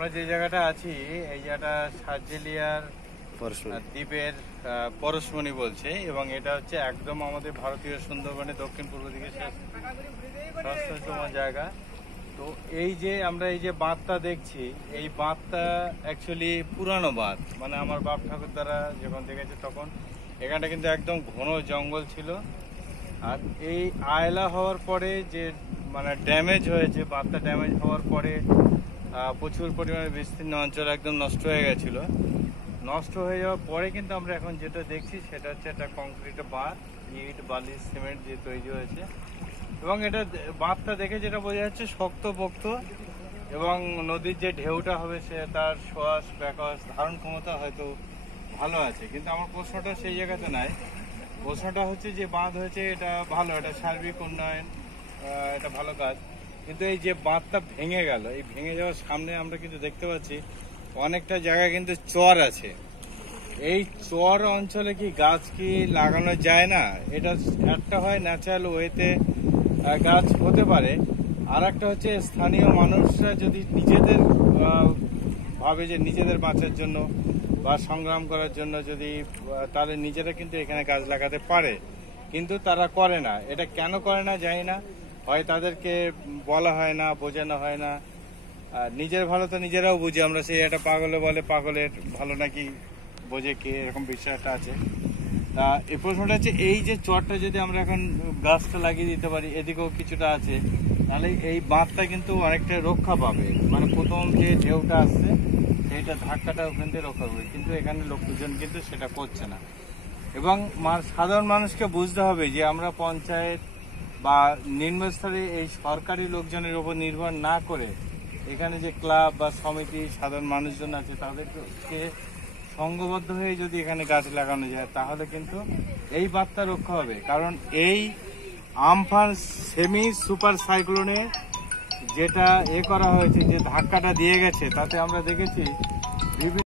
আমরা যে জায়গাটা আছি এই জায়গাটা সার্জেলিয়ার দ্বীপের পরশমণি বলছে, এবং এটা হচ্ছে একদম আমাদের ভারতীয় সুন্দরবনের দক্ষিণ পূর্ব দিকে ষষ্ঠতম জায়গা। তো এই যে আমরা এই যে বাঁধটা দেখছি, এই বাঁধটা অ্যাকচুয়ালি পুরানো বাঁধ, মানে আমার বাপ ঠাকুর দ্বারা যখন দেখেছে তখন এখানটা কিন্তু একদম ঘন জঙ্গল ছিল। আর এই আয়লা হওয়ার পরে যে মানে ড্যামেজ হয়েছে, বাঁধটা ড্যামেজ হওয়ার পরে প্রচুর পরিমাণে বিস্তীর্ণ অঞ্চল একদম নষ্ট হয়ে গেছিল। নষ্ট হয়ে যাওয়ার পরে কিন্তু আমরা এখন যেটা দেখছি সেটা হচ্ছে একটা কংক্রিটের বাঁধ, ইট বালি সিমেন্ট দিয়ে তৈরি হয়েছে। এবং এটা বাঁধটা দেখে যেটা বোঝা যাচ্ছে শক্তপোক্ত, এবং নদীর যে ঢেউটা হবে সে তার শ্বাস ব্যাকস ধারণ ক্ষমতা হয়তো ভালো আছে। কিন্তু আমার প্রশ্নটা সেই জায়গাতে নাই। প্রশ্নটা হচ্ছে যে বাঁধ হয়েছে এটা ভালো, এটা সার্বিক উন্নয়ন, এটা ভালো কাজ। কিন্তু এই যে বাঁধটা ভেঙে গেল, এই ভেঙে যাওয়ার সামনে আমরা কিন্তু দেখতে পাচ্ছি অনেকটা জায়গায় কিন্তু চর আছে। এই চর অঞ্চলে কি গাছ কি লাগানো যায় না? এটা একটা হয় ন্যাচারাল ওয়েতে গাছ হতে পারে, আর একটা হচ্ছে স্থানীয় মানুষরা যদি নিজেদের ভাবে যে নিজেদের বাঁচার জন্য বা সংগ্রাম করার জন্য যদি তাহলে নিজেরা কিন্তু এখানে গাছ লাগাতে পারে, কিন্তু তারা করে না। এটা কেন করে না জানি না, হয় তাদেরকে বলা হয় না, বোঝানো হয় না। নিজের ভালো তো নিজেরাও বুঝি আমরা, সেই একটা পাগলে বলে পাগলের ভালো নাকি বোঝে কে, এরকম বিশ্বাসটা আছে। তা এই প্রশ্নটা হচ্ছে এই যে চরটা যদি আমরা এখন গাছটা লাগিয়ে দিতে পারি, এদিকেও কিছুটা আছে, তাহলে এই বাঁধটা কিন্তু অনেকটা রক্ষা পাবে। মানে প্রথম যে ঢেউটা আসছে সেইটা ধাক্কাটা ওখান থেকে রক্ষা পাবে, কিন্তু এখানে লোকজন কিন্তু সেটা করছে না। এবং সাধারণ মানুষকে বুঝতে হবে যে আমরা পঞ্চায়েত বা নিম্নস্তরে এই সরকারি লোকজনের উপর নির্ভর না করে এখানে যে ক্লাব বা সমিতি সাধারণ মানুষজন আছে তাদেরকে সংঘবদ্ধ হয়ে যদি এখানে গাছ লাগানো যায় তাহলে কিন্তু এই বার্তা রক্ষা হবে। কারণ এই আমফান সেমি সুপার সাইক্লোনে যেটা করা হয়েছে, যে ধাক্কাটা দিয়ে গেছে, তাতে আমরা দেখেছি বিভিন্ন